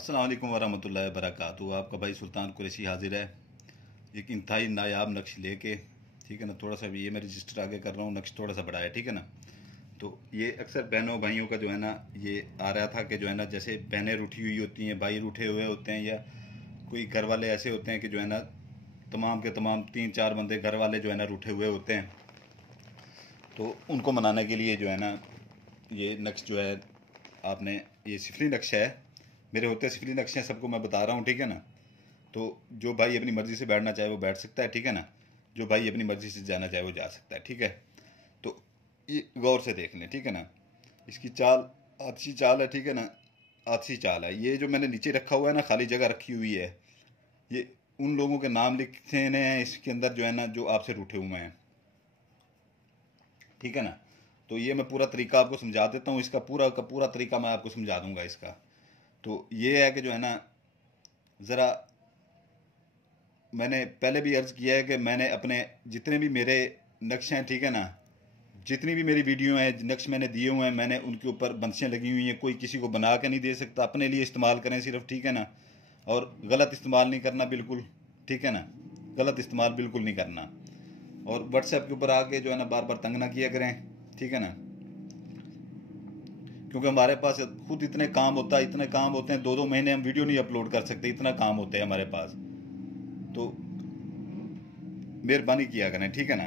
अस्सलाम वालेकुम वरहमतुल्लाहि वबरकातुहू। आपका भाई सुल्तान कुरैशी हाजिर है एक इंतहाई नायाब नक्श लेके। ठीक है ना, थोड़ा सा भी ये मैं रजिस्टर आगे कर रहा हूँ, नक्श थोड़ा सा बड़ा है। ठीक है ना, तो ये अक्सर बहनों भाइयों का जो है ना ये आ रहा था कि जो है ना जैसे बहनें रूठी हुई होती हैं, भाई रूठे हुए होते हैं, या कोई घर वाले ऐसे होते हैं कि जो है ना तमाम के तमाम 3-4 बंदे घर वाले जो है ना रूठे हुए होते हैं, तो उनको मनाने के लिए जो है ना ये नक्श जो है आपने, ये सिफली नक्श है, मेरे होते सिफली नक्शे हैं, सबको मैं बता रहा हूँ। ठीक है ना, तो जो भाई अपनी मर्ज़ी से बैठना चाहे वो बैठ सकता है। ठीक है ना, जो भाई अपनी मर्ज़ी से जाना चाहे वो जा सकता है। ठीक है, तो ये गौर से देख लें। ठीक है ना, इसकी चाल आछी चाल है। ठीक है ना, आछी चाल है। ये जो मैंने नीचे रखा हुआ है ना, खाली जगह रखी हुई है, ये उन लोगों के नाम लिखते हैं इसके अंदर जो है ना, जो आपसे रूठे हुए हैं। ठीक है ना, तो ये मैं पूरा तरीका आपको समझा देता हूँ, इसका पूरा का पूरा तरीका मैं आपको समझा दूंगा इसका। तो ये है कि जो है ना, ज़रा मैंने पहले भी अर्ज़ किया है कि मैंने अपने जितने भी मेरे नक्श हैं, ठीक है ना, जितनी भी मेरी वीडियो हैं, नक्श मैंने दिए हुए हैं, मैंने उनके ऊपर बंसें लगी हुई हैं। कोई किसी को बना के नहीं दे सकता, अपने लिए इस्तेमाल करें सिर्फ। ठीक है ना, और गलत इस्तेमाल नहीं करना बिल्कुल। ठीक है ना, गलत इस्तेमाल बिल्कुल नहीं करना। और व्हाट्सएप के ऊपर आके जो है ना बार बार तंग ना किया करें। ठीक है ना, क्योंकि हमारे पास खुद इतने काम होता है, इतने काम होते हैं, 2-2 महीने हम वीडियो नहीं अपलोड कर सकते, इतना काम होता है हमारे पास। तो मेहरबानी किया करें। ठीक है ना,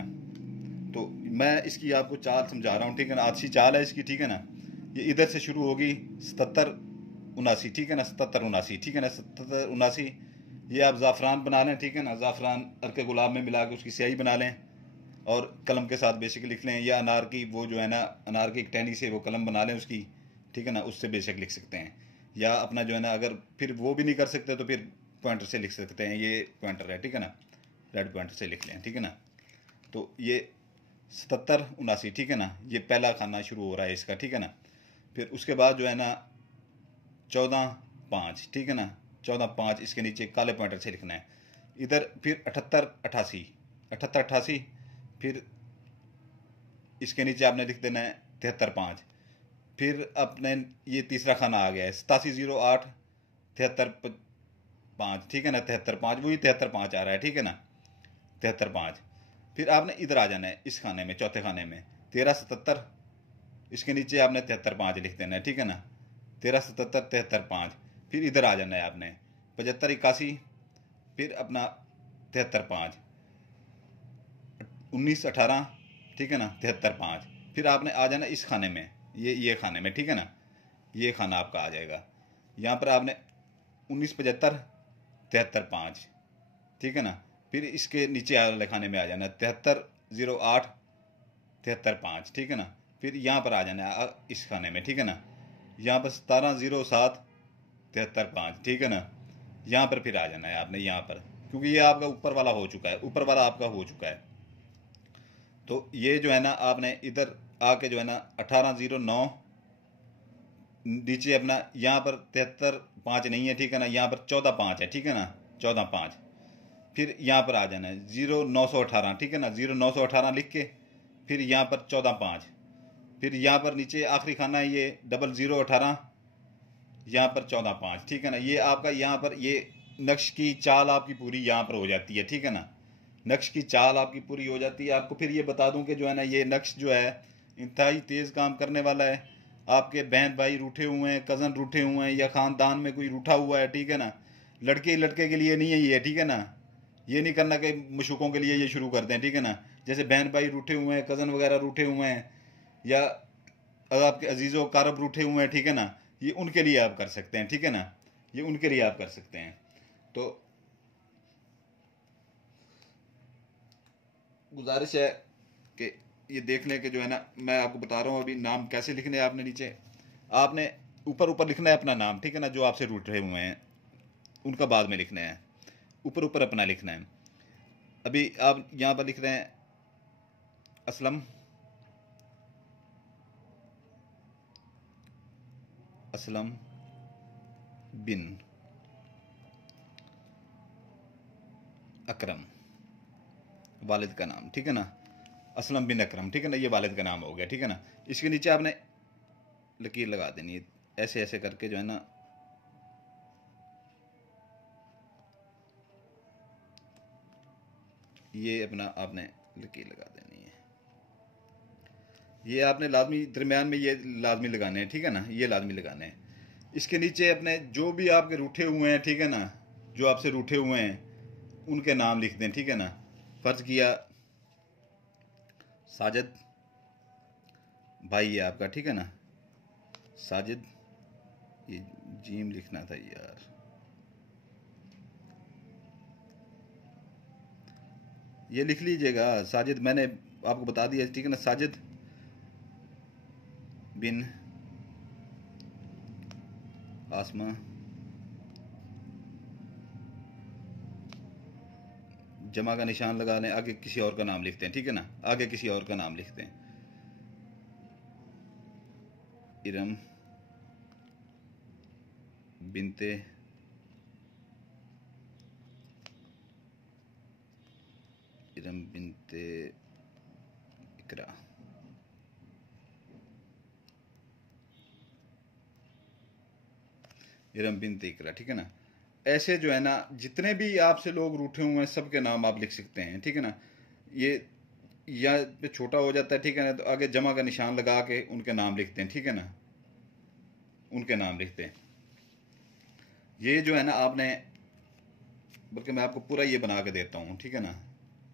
तो मैं इसकी आपको चाल समझा रहा हूँ। ठीक है ना, अच्छी चाल है इसकी। ठीक है ना, ये इधर से शुरू होगी 77-79। ठीक है ना, 77-79। ठीक है ना, 77-79। ये आप ज़ाफ़रान बना लें। ठीक है ना, ज़ाफ़रान अर्के गुलाब में मिला के उसकी स्याही बना लें और कलम के साथ बेशक लिख लें, या अनार की वो जो है ना, अनार की एक टहनी से वो कलम बना लें उसकी। ठीक है ना, उससे बेशक लिख सकते हैं, या अपना जो है ना, अगर फिर वो भी नहीं कर सकते तो फिर पॉइंटर से लिख सकते हैं। ये पॉइंटर है। ठीक है ना, रेड पॉइंटर से लिख लें। ठीक है ना, तो ये 77-79। ठीक है ना, ये पहला खाना शुरू हो रहा है इसका। ठीक है ना, फिर उसके बाद जो है ना 14-5। ठीक है ना, 14-5 इसके नीचे काले पॉइंटर से लिखना है। इधर फिर 78-88, 78-88। फिर इसके नीचे आपने लिख देना है 73-5। फिर अपने ये तीसरा खाना आ गया है 87-08, 73-5। ठीक है ना, 73-5, वही 73-5 आ रहा है। ठीक है ना, 73-5। फिर आपने इधर आ जाना है इस खाने में, चौथे खाने में 13-77। इसके नीचे आपने 73-5 लिख देना है। ठीक है ना, 13-77, 73-5। फिर इधर आ जाना है आपने 75-81। फिर अपना 73-5, 19-18। ठीक है ना, 73-5। फिर आपने आ जाना इस खाने में, ये खाने में। ठीक है ना, ये खाना आपका आ जाएगा। यहाँ पर आपने 19-75, 73-5। ठीक है ना, फिर इसके नीचे वाले खाने में आ जाना 73-08, 73-5। ठीक है ना, फिर यहाँ पर आ जाना है इस खाने में। ठीक है ना, यहाँ पर 17-07, 73-5। ठीक है ना, यहाँ पर फिर आ जाना है आपने यहाँ पर, क्योंकि ये आपका ऊपर वाला हो चुका है, ऊपर वाला आपका हो चुका है। तो ये जो है ना आपने इधर आके जो है ना 18-09 नीचे अपना, यहाँ पर 73-5 नहीं है। ठीक है ना, यहाँ पर 14-5 है। ठीक है ना, 14-5। फिर यहाँ पर आ जाना है 0918। ठीक है ना, 0918 लिख के फिर यहाँ पर 14-5। फिर यहाँ पर नीचे आखिरी खाना है ये 0018, यहाँ पर 14-5। ठीक है ना, ये आपका यहाँ पर ये नक्श की चाल आपकी पूरी यहाँ पर हो जाती है। ठीक है ना, नक्श की चाल आपकी पूरी हो जाती है। आपको फिर ये बता दूं कि जो है ना ये नक्श जो है इंतहाई तेज़ काम करने वाला है। आपके बहन भाई रूठे हुए हैं, कज़न रूठे हुए हैं, या ख़ानदान में कोई रूठा हुआ है, ठीक है ना, लड़के लड़के के लिए नहीं है ये। ठीक है ना, ये नहीं करना कि मशूकों के लिए ये शुरू कर दें। ठीक है ना, जैसे बहन भाई रूठे हुए हैं, कज़न वगैरह रूठे हुए हैं, या अगर आपके अजीज़ों कारब रूठे हुए हैं, ठीक है ना, ये उनके लिए आप कर सकते हैं। ठीक है ना, ये उनके लिए आप कर सकते हैं। तो गुजारिश है कि ये देख लें कि जो है ना, मैं आपको बता रहा हूँ अभी नाम कैसे लिखने हैं। आपने नीचे आपने ऊपर ऊपर लिखना है अपना नाम। ठीक है ना, जो आपसे रूठ रहे हुए हैं उनका बाद में लिखना है, ऊपर ऊपर अपना लिखना है। अभी आप यहाँ पर लिख रहे हैं असलम, असलम बिन अकरम, वालिद का नाम। ठीक है ना, असलम बिन अकरम। ठीक है ना, ये वालिद का नाम हो गया। ठीक है ना, इसके नीचे आपने लकीर लगा देनी है ऐसे ऐसे करके जो है ना, ये अपना आपने लकीर लगा देनी है। ये आपने लाजमी दरमियान में ये लाजमी लगाने हैं, ठीक है ना, ये लाजमी लगाने हैं। इसके नीचे अपने जो भी आपके रूठे हुए हैं, ठीक है ना, जो आपसे रूठे हुए हैं उनके नाम लिख दें, ठीक है ना। फर्ज किया साजिद भाई है आपका, ठीक है ना, साजिद, ये जीम लिखना था यार, ये लिख लीजिएगा साजिद, मैंने आपको बता दिया, ठीक है ना। साजिद बिन आसमा जमा का निशान लगा लें, आगे किसी और का नाम लिखते हैं, ठीक है ना, आगे किसी और का नाम लिखते हैं। इरम बिनते इरम बिनते इकरा, इरम बिनते इकरा, ठीक है ना। ऐसे जो है ना जितने भी आपसे लोग रूठे हुए हैं सबके नाम आप लिख सकते हैं, ठीक है ना। ये या पे छोटा हो जाता है, ठीक है ना, तो आगे जमा का निशान लगा के उनके नाम लिखते हैं, ठीक है ना, उनके नाम लिखते हैं। ये जो है ना आपने, बल्कि मैं आपको पूरा ये बना के देता हूँ, ठीक है ना,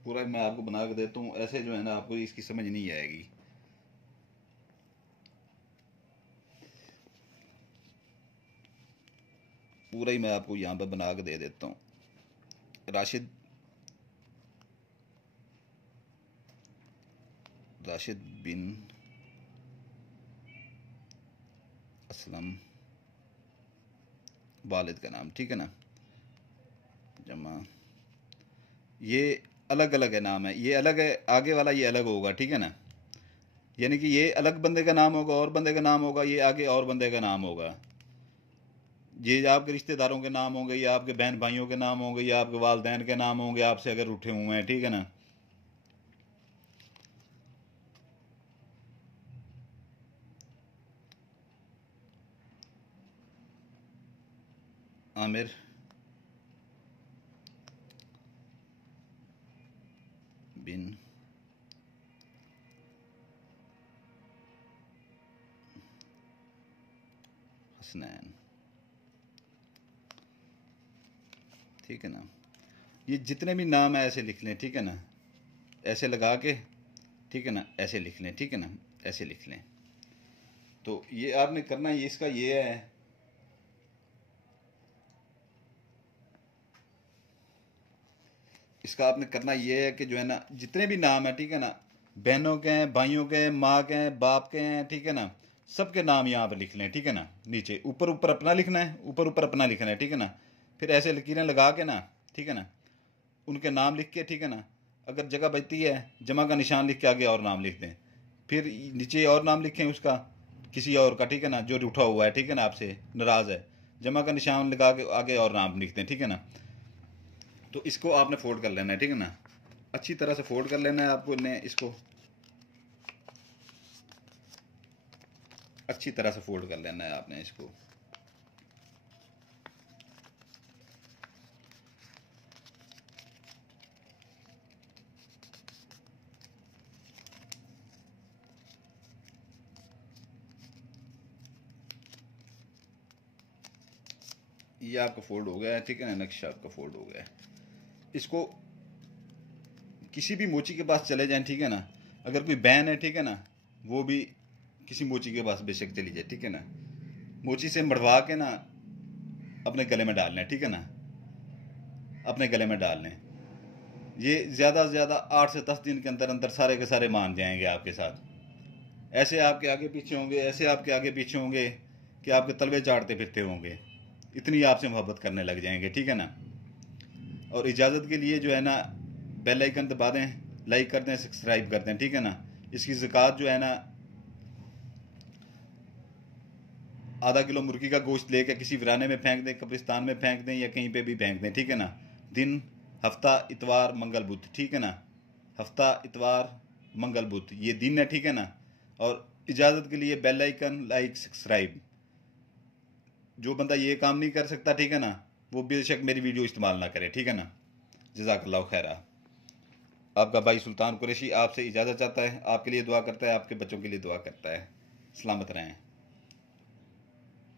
पूरा मैं आपको बना के देता हूँ। ऐसे जो है ना आपको इसकी समझ नहीं आएगी। पूरा ही मैं आपको यहाँ पर बना के दे देता हूँ। राशिद बिन असलम वालिद का नाम, ठीक है ना, जमा, ये अलग अलग है नाम है, ये अलग है, आगे वाला ये अलग होगा, ठीक है ना। यानी कि ये अलग बंदे का नाम होगा और बंदे का नाम होगा, ये आगे और बंदे का नाम होगा। ये आपके रिश्तेदारों के नाम होंगे, या आपके बहन भाइयों के नाम होंगे, या आपके वालदैन के नाम होंगे आपसे अगर उठे हुए हैं, ठीक है ना। आमिर बिन हसनैन, ठीक है ना। ये जितने भी नाम है ऐसे लिख लें, ठीक है ना, ऐसे लगा के, ठीक है ना, ऐसे लिख लें, ठीक है ना, ऐसे लिख लें। तो ये आपने करना, ये इसका ये है, इसका आपने करना ये है कि जो है ना जितने भी नाम है, ठीक है ना, बहनों के हैं, भाइयों के हैं, माँ के हैं, बाप के हैं, ठीक है ना, सबके नाम यहाँ पर लिख लें, ठीक है ना। नीचे ऊपर ऊपर अपना लिखना है, ऊपर ऊपर अपना लिखना है, ठीक है ना। फिर ऐसे लकीरें लगा के ना, ठीक है ना, उनके नाम लिख के, ठीक है ना, अगर जगह बचती है जमा का निशान लिख के आगे और नाम लिख दें। फिर नीचे और नाम लिखें उसका, किसी और का, ठीक है ना, जो रूठा हुआ है, ठीक है ना, आपसे नाराज़ है, जमा का निशान लगा के आगे और नाम लिख दें, ठीक है ना। तो इसको आपने फोल्ड कर लेना है, ठीक है ना, अच्छी तरह से फोल्ड कर लेना है आपको ने, इसको अच्छी तरह से फोल्ड कर लेना है आपने इसको। ये आपका फोल्ड हो गया है, ठीक है ना, नक्शा आपका फोल्ड हो गया है। इसको किसी भी मोची के पास चले जाएं, ठीक है ना, अगर कोई बहन है, ठीक है ना, वो भी किसी मोची के पास बेशक चली जाए, ठीक है ना, मोची से मड़वा के ना अपने गले में डाल लें, ठीक है ना, अपने गले में डाल लें। ये ज़्यादा से ज़्यादा 8 से 10 दिन के अंदर अंदर सारे के सारे मान जाएंगे आपके साथ। ऐसे आपके आगे पीछे होंगे, ऐसे आपके आगे पीछे होंगे कि आपके तलवे चाटते फिरते होंगे, इतनी आपसे मोहब्बत करने लग जाएंगे, ठीक है ना। और इजाज़त के लिए जो है ना बेल आइकन दबा दें, लाइक कर दें, सब्सक्राइब कर दें, ठीक है ना। इसकी ज़कात जो है ना आधा किलो मुर्गी का गोश्त लेके किसी वीराने में फेंक दें, कब्रिस्तान में फेंक दें, या कहीं पे भी फेंक दें, ठीक है ना। दिन हफ्ता इतवार मंगल बुध, ठीक है ना, हफ्ता इतवार मंगल बुध ये दिन है, ठीक है ना। और इजाज़त के लिए बेल आइकन, लाइक, सब्सक्राइब। जो बंदा ये काम नहीं कर सकता, ठीक है ना, वो बेशक मेरी वीडियो इस्तेमाल ना करे, ठीक है ना। जज़ाकल्लाह खैरा। आपका भाई सुल्तान कुरैशी आपसे इजाज़त चाहता है, आपके लिए दुआ करता है, आपके बच्चों के लिए दुआ करता है। सलामत रहें।